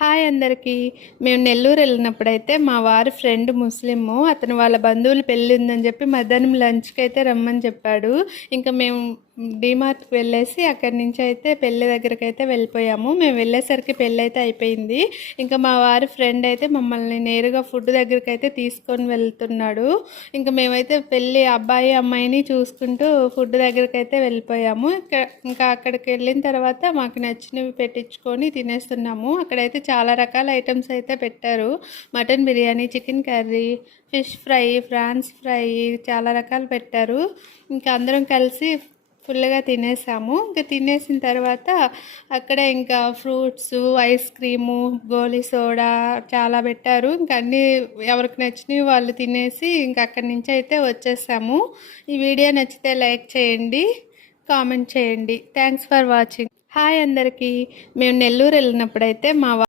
Hi అందరికీ. మేము నెల్లూరు వెళ్ళినప్పుడైతే మా వారి ఫ్రెండ్ ముస్లిము, అతను వాళ్ళ బంధువులు పెళ్ళి ఉందని చెప్పి మధ్యాహ్నం లంచ్కి అయితే రమ్మని చెప్పాడు. ఇంకా మేము డీమార్ట్కి వెళ్ళేసి అక్కడి నుంచి అయితే పెళ్ళి దగ్గరికి అయితే వెళ్ళిపోయాము. మేము వెళ్ళేసరికి పెళ్ళి అయితే అయిపోయింది. ఇంకా మా వారి ఫ్రెండ్ అయితే మమ్మల్ని నేరుగా ఫుడ్ దగ్గరికి అయితే తీసుకొని వెళ్తున్నాడు. ఇంకా మేమైతే పెళ్ళి అబ్బాయి అమ్మాయిని చూసుకుంటూ ఫుడ్ దగ్గరికి అయితే వెళ్ళిపోయాము. ఇంకా అక్కడికి వెళ్ళిన తర్వాత మాకు నచ్చినవి పెట్టించుకొని తినేస్తున్నాము. అక్కడైతే చాలా రకాల ఐటమ్స్ అయితే పెట్టారు. Mutton biryani, chicken curry, fish fry, prawns fry, చాలా రకాలు పెట్టారు. ఇంకా అందరం కలిసి ఫుల్గా తినేసాము. ఇంకా తినేసిన తర్వాత అక్కడ ఇంకా ఫ్రూట్స్, ఐస్ క్రీము, గోలీ సోడా చాలా పెట్టారు. ఇంకా అన్నీ ఎవరికి నచ్చినవి వాళ్ళు తినేసి ఇంకా అక్కడి నుంచి అయితే వచ్చేసాము. ఈ వీడియో నచ్చితే లైక్ చేయండి, కామెంట్ చేయండి. Thanks for watching. హాయ్ అందరికీ. మేము నెల్లూరు వెళ్ళినప్పుడైతే మా